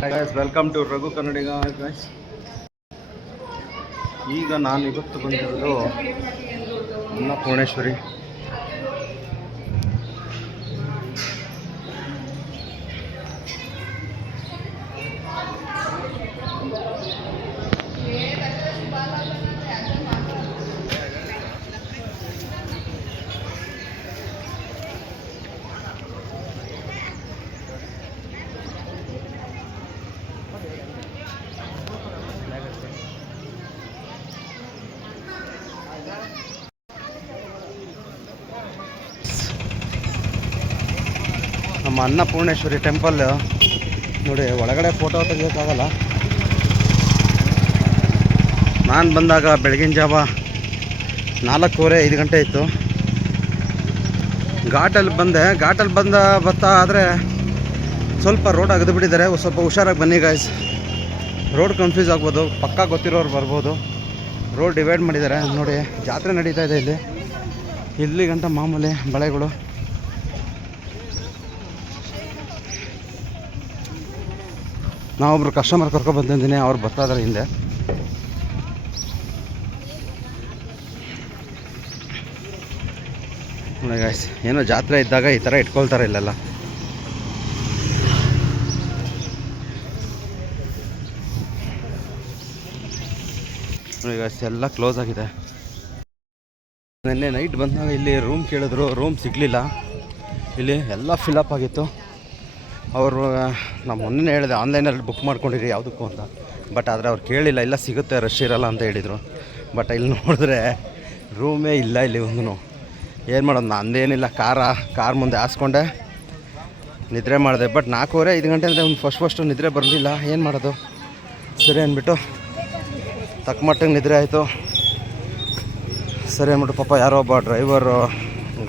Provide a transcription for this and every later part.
Guys welcome to Raghu Kannadiga guys. ಈಗ ನಾನು ಇವತ್ತು ಬಂದಿರೋದು ಅನ್ನಪೂರ್ಣೇಶ್ವರಿ. ನಮ್ಮ ಅನ್ನಪೂರ್ಣೇಶ್ವರಿ ಟೆಂಪಲ್ ನೋಡಿ, ಒಳಗಡೆ ಫೋಟೋ ತೆಗಿಯೋಕ್ಕಾಗಲ್ಲ. ನಾನು ಬಂದಾಗ ಬೆಳಗಿನ ಜಾವ 4:45 ಗಂಟೆ ಇತ್ತು. ಘಾಟಲ್ಲಿ ಬರ್ತಾ ಆದರೆ ಸ್ವಲ್ಪ ರೋಡ್ ಅಗದು ಬಿಟ್ಟಿದ್ದಾರೆ. ಸ್ವಲ್ಪ ಹುಷಾರಾಗಿ ಬನ್ನಿ ಗಾಯ್ಸ್, ರೋಡ್ ಕನ್ಫ್ಯೂಸ್ ಆಗ್ಬೋದು. ಪಕ್ಕಾ ಗೊತ್ತಿರೋರು ಬರ್ಬೋದು. ರೋಡ್ ಡಿವೈಡ್ ಮಾಡಿದ್ದಾರೆ ನೋಡಿ. ಜಾತ್ರೆ ನಡೀತಾ ಇದೆ ಇಲ್ಲಿ ಗಂಟ ಮಾಮೂಲಿ ಬಳೆಗಳು. ನಾವೊಬ್ರು ಕಸ್ಟಮರ್ ಕರ್ಕೊಂಡು ಬಂದಿದ್ದೀನಿ, ಅವ್ರು ಬರ್ತಾ ಇದ್ದಾರೆ ಹಿಂದೆ. ನೋಡಿ ಗಾಯ್ಸ್, ಏನೋ ಜಾತ್ರೆ ಇದ್ದಾಗ ಈ ಥರ ಇಟ್ಕೊಳ್ತಾರೆ ಇಲ್ಲೆಲ್ಲ. ನೋಡಿ ಗಾಯ್ಸ್, ಎಲ್ಲ ಕ್ಲೋಸ್ ಆಗಿದೆ. ನಿನ್ನೆ ನೈಟ್ ಬಂದಾಗ ಇಲ್ಲಿ ರೂಮ್ ಕೇಳಿದ್ರು, ರೂಮ್ ಸಿಗಲಿಲ್ಲ. ಇಲ್ಲಿ ಎಲ್ಲ ಫಿಲಪ್ ಆಗಿತ್ತು. ಅವರು ನಾವು ಮೊನ್ನೆ ಹೇಳಿದೆ ಆನ್ಲೈನಲ್ಲಿ ಬುಕ್ ಮಾಡ್ಕೊಂಡಿರಿ ಯಾವುದಕ್ಕೂ ಅಂತ. ಬಟ್ ಆದರೆ ಅವ್ರು ಕೇಳಿಲ್ಲ, ಇಲ್ಲ ಸಿಗುತ್ತೆ, ರಶ್ ಇರಲ್ಲ ಅಂತ ಹೇಳಿದರು. ಬಟ್ ಇಲ್ಲಿ ನೋಡಿದ್ರೆ ರೂಮೇ ಇಲ್ಲ ಇಲ್ಲಿ ಒಂದು. ಏನು ಮಾಡೋದು, ನಂದೇನಿಲ್ಲ, ಕಾರ್ ಮುಂದೆ ಹಾಸ್ಕೊಂಡೆ ನಿದ್ರೆ ಮಾಡಿದೆ. ಬಟ್ 4:30-5 ಗಂಟೆ ಅಂದರೆ ಒಂದು ಫಸ್ಟು ನಿದ್ರೆ ಬರಲಿಲ್ಲ. ಏನು ಮಾಡೋದು, ಸರಿ ಅಂದ್ಬಿಟ್ಟು ತಕ್ಕ ಮಟ್ಟಿಗೆ ನಿದ್ರೆ ಆಯಿತು. ಸರಿ ಅಂದ್ಬಿಟ್ಟು ಪಾಪ ಯಾರೋ ಒಬ್ಬ ಡ್ರೈವರು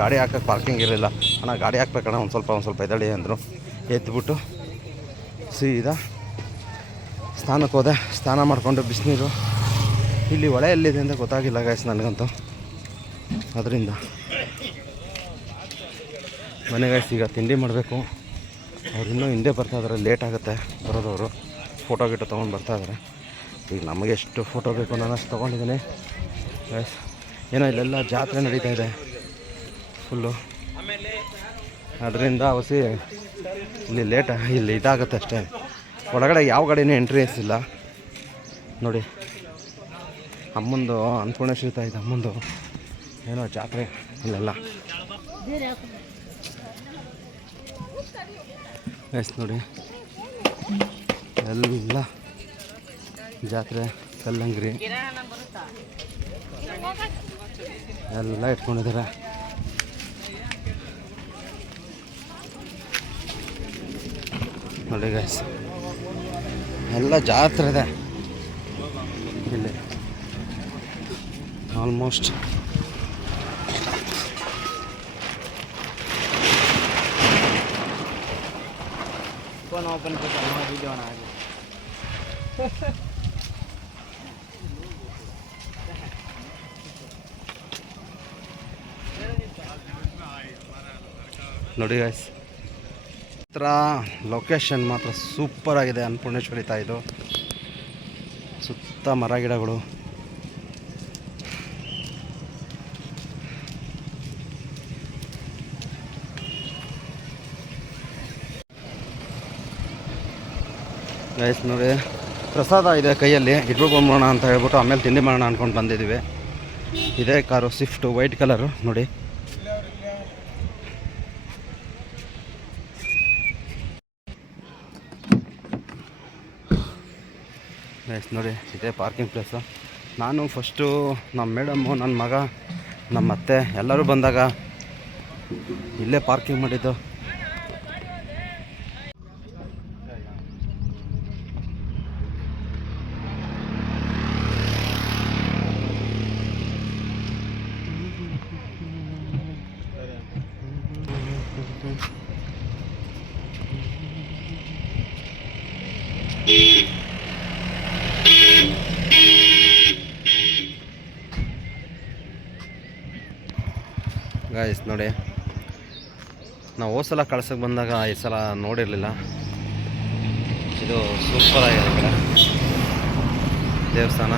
ಗಾಡಿ ಹಾಕೋಕ್ಕೆ ಪಾರ್ಕಿಂಗ್ ಇರಲಿಲ್ಲ. ಅಣ್ಣ ಗಾಡಿ ಹಾಕ್ಬೇಕಣ್ಣ, ಒಂದು ಸ್ವಲ್ಪ ಎದಳಿ ಅಂದರು. ಎದ್ಬಿಟ್ಟು ಸೀದಾ ಸ್ನಾನಕ್ಕೆ ಹೋದೆ. ಸ್ನಾನ ಮಾಡಿಕೊಂಡು ಬಿಸಿನೀರು. ಇಲ್ಲಿ ಹೊಳೆ ಎಲ್ಲಿದೆ ಅಂತ ಗೊತ್ತಾಗಿಲ್ಲ ಗಾಯ್ಸ್ ನನಗಂತೂ. ಅದರಿಂದ ಮನೆ ಗಾಯ್ಸ್ ಈಗ ತಿಂಡಿ ಮಾಡಬೇಕು. ಅವ್ರು ಇನ್ನೂ ಹಿಂದೆ ಬರ್ತಾಯಿದ್ದಾರೆ, ಲೇಟ್ ಆಗುತ್ತೆ ಬರೋದವರು. ಫೋಟೋ ತೊಗೊಂಡು ಬರ್ತಾಯಿದ್ದಾರೆ. ಈಗ ನಮಗೆ ಎಷ್ಟು ಫೋಟೋ ಬೇಕು ನಾನು ಅಷ್ಟು ತೊಗೊಂಡಿದ್ದೀನಿ ಗಾಯ್ಸ್. ಏನೋ ಇಲ್ಲೆಲ್ಲ ಜಾತ್ರೆ ನಡೀತಾ ಇದೆ ಫುಲ್ಲು. ಅದರಿಂದ ಹೊಸಿ ಇಲ್ಲಿ ಇಲ್ಲಿ ಇದಾಗುತ್ತೆ ಅಷ್ಟೇ. ಒಳಗಡೆ ಯಾವ ಗಾಡಿನೂ ಎಂಟ್ರೀಸ್ ಇಲ್ಲ ನೋಡಿ. ಅಮ್ಮಂದು ಅನ್ನಪೂರ್ಣೇಶ್ವರಿ ತಾಯಿದು ಅಮ್ಮಂದು ಏನೋ ಜಾತ್ರೆ ಇಲ್ಲೆಲ್ಲ ಎಸ್ ನೋಡಿ. ಎಲ್ಲ ಜಾತ್ರೆ, ಕಲ್ಲಂಗಡಿ ಎಲ್ಲ ಇಟ್ಕೊಂಡಿದ್ದಾರೆ. ನೋಡಿ ಗೈಸ್, ಎಲ್ಲ ಜಾತ್ರೆ ಇದೆ ಇಲ್ಲಿ ಆಲ್ಮೋಸ್ಟ್. ನೋಡಿ ಗೈಸ್, ಲೊಕೇಶನ್ ಮಾತ್ರ ಸೂಪರ್ ಆಗಿದೆ. ಅನ್ನಪೂರ್ಣೇಶ್ವರಿ ತಾಯಿದು ಸುತ್ತ ಮರ ಗಿಡಗಳು. ಗೈಸ್ ನೋಡಿ, ಪ್ರಸಾದ ಇದೆ ಕೈಯಲ್ಲಿ, ಇಟ್ಬಿಟ್ಕೊಂಬೋಣ ಅಂತ ಹೇಳ್ಬಿಟ್ಟು ಆಮೇಲೆ ತಿಂಡಿ ಮಾಡೋಣ ಅಂದ್ಕೊಂಡು ಬಂದಿದ್ದೀವಿ. ಇದೇ ಕಾರು ಸ್ವಿಫ್ಟು, ವೈಟ್ ಕಲರು ನೋಡಿ. ಗೈಸ್ ನೋಡಿ, ಇದೇ ಪಾರ್ಕಿಂಗ್ ಪ್ಲೇಸು. ನಾನು ಫಸ್ಟು ನಮ್ಮ ಮೇಡಮ್ಮು, ನನ್ನ ಮಗ, ನಮ್ಮ ಅತ್ತೆ ಎಲ್ಲರೂ ಬಂದಾಗ ಇಲ್ಲೇ ಪಾರ್ಕಿಂಗ್ ಮಾಡಿದ್ದು. ಗಾಯ್ಸ್ ನೋಡಿ, ನಾವು ಹೋದ ಸಲ ಕಳ್ಸೋಕ್ಕೆ ಬಂದಾಗ ಈ ಸಲ ನೋಡಿರಲಿಲ್ಲ. ಇದು ಸೂಪರ್ ಆಗಿದೆ ಕಡೆ ದೇವಸ್ಥಾನ.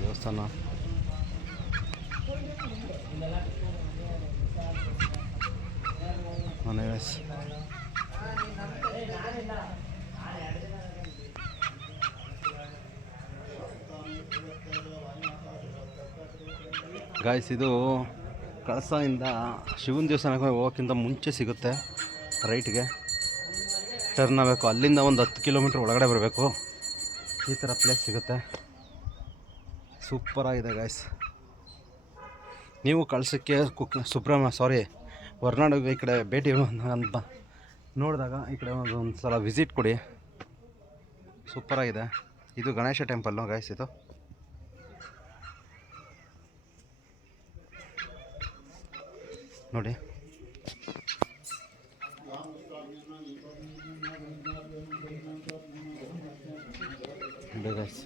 ದೇವಸ್ಥಾನ ಮನೆ ಗಾಯ್ಸ್. ಇದು ಕಳಸದಿಂದ ಶಿವನ ದೇವಸ್ಥಾನಕ್ಕೆ ಹೋಗೋಕ್ಕಿಂತ ಮುಂಚೆ ಸಿಗುತ್ತೆ. ರೈಟ್ಗೆ ಟರ್ನ್ ಆಗಬೇಕು. ಅಲ್ಲಿಂದ ಒಂದು 10 ಕಿಲೋಮೀಟ್ರ್ ಒಳಗಡೆ ಬರಬೇಕು. ಈ ಥರ ಪ್ಲೇಸ್ ಸಿಗುತ್ತೆ. ಸೂಪರಾಗಿದೆ ಗಾಯ್ಸ್. ನೀವು ಕಳಸಕ್ಕೆ ಹೊರನಾಡಿಗೆ ಈ ಕಡೆ ಭೇಟಿ ಅಂತ ನೋಡಿದಾಗ ಈ ಕಡೆ ಒಂದು ಸಲ ವಿಸಿಟ್ ಕೊಡಿ. ಸೂಪರಾಗಿದೆ. ಇದು ಗಣೇಶ ಟೆಂಪಲ್ಲು ಗಾಯ್ಸ್. ಇದು ನೋಡಿ. ಗಾಯ್ಸ್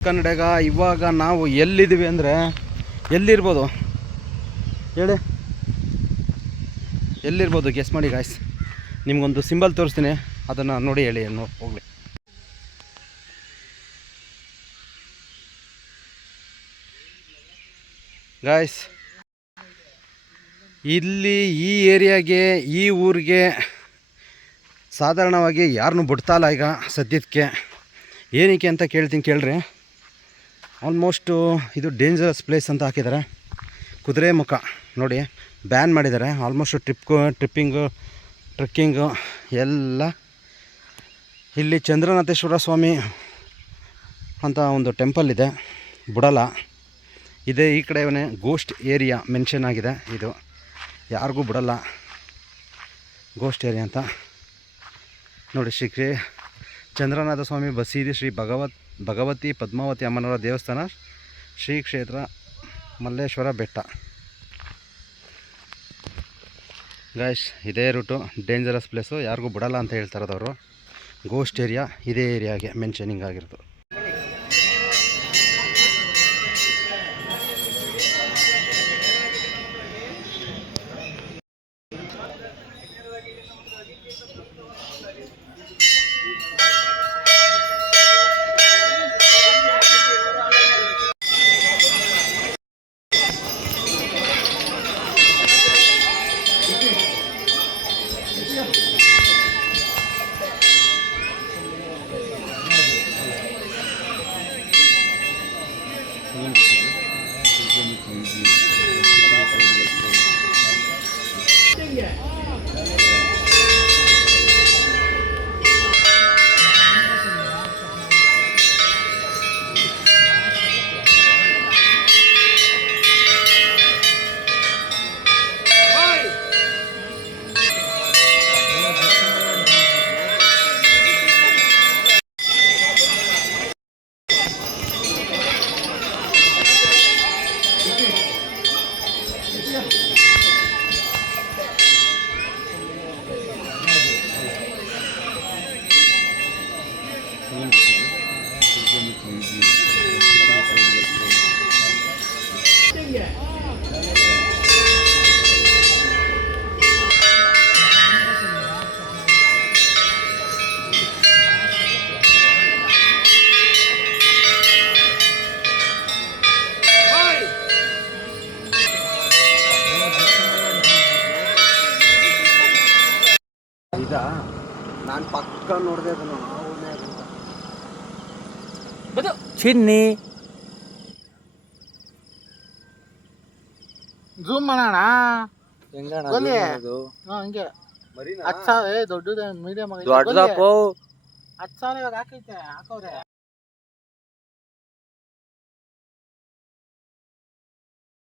ಕನ್ನಡಿಗ ಇವಾಗ ನಾವು ಎಲ್ಲಿದ್ದೀವಿ ಅಂದರೆ ಎಲ್ಲಿರ್ಬೋದು ಹೇಳಿ, ಎಲ್ಲಿರ್ಬೋದು ಗೆಸ್ ಮಾಡಿ ಗಾಯ್ಸ್. ನಿಮಗೊಂದು ಸಿಂಬಲ್ ತೋರಿಸ್ತೀನಿ, ಅದನ್ನು ನೋಡಿ ಹೇಳಿ ಹೋಗಲಿ. ಗಾಯ್ಸ್ ಇಲ್ಲಿ ಈ ಏರಿಯಾಗೆ ಈ ಊರಿಗೆ ಸಾಧಾರಣವಾಗಿ ಯಾರನ್ನೂ ಬಿಡ್ತಾಯಿಲ್ಲ ಈಗ ಸದ್ಯಕ್ಕೆ. ಏನಕ್ಕೆ ಅಂತ ಕೇಳ್ರಿ. ಆಲ್ಮೋಸ್ಟು ಇದು ಡೇಂಜರಸ್ ಪ್ಲೇಸ್ ಅಂತ ಹಾಕಿದ್ದಾರೆ. ಕುದುರೆ ಮುಖ ನೋಡಿ ಬ್ಯಾನ್ ಮಾಡಿದ್ದಾರೆ. ಆಲ್ಮೋಸ್ಟ್ ಟ್ರೆಕ್ಕಿಂಗು ಎಲ್ಲ. ಇಲ್ಲಿ ಚಂದ್ರನಾಥೇಶ್ವರ ಸ್ವಾಮಿ ಅಂತ ಒಂದು ಟೆಂಪಲ್ ಇದೆ, ಬಿಡಲ್ಲ. ಇದೇ ಈ ಕಡೆವೇ ಗೋಸ್ಟ್ ಏರಿಯಾ ಮೆನ್ಷನ್ ಆಗಿದೆ. ಇದು ಯಾರಿಗೂ ಬಿಡಲ್ಲ ಗೋಸ್ಟ್ ಏರಿಯಾ ಅಂತ ನೋಡಿ. ಶ್ರೀ ಚಂದ್ರನಾಥ ಸ್ವಾಮಿ ಬಸೀದಿ ಶ್ರೀ ಭಗವತಿ ಪದ್ಮಾವತಿ ಅಮ್ಮನವರ ದೇವಸ್ಥಾನ, ಶ್ರೀ ಕ್ಷೇತ್ರ ಮಲ್ಲೇಶ್ವರ ಬೆಟ್ಟ. ಗಾಯ್ಸ್ ಇದೇ ರೂಟು ಡೇಂಜರಸ್ ಪ್ಲೇಸು, ಯಾರಿಗೂ ಬಿಡಲ್ಲ ಅಂತ ಹೇಳ್ತಾರದವರು. ಗೋಸ್ಟ್ ಏರಿಯಾ ಇದೇ ಏರಿಯಾಗೆ ಮೆನ್ಷನಿಂಗ್ ಆಗಿರೋದು. ಇದಾ ನಾನು ಪಕ್ಕ ನೋಡಿದೆ ಅದನ್ನು ಚಿನ್ನಿ ಝೂಮ್ ಮಾಡೋಣ ಹೆಂಗಣ ಹಂಗೆ ದೊಡ್ಡದು ಮೀಡಿಯಂ ದೊಡ್ಡದಪ್ಪ 10,000 ಇವಾಗ ಹಾಕೈತೆ ಹಾಕವ್ರೆ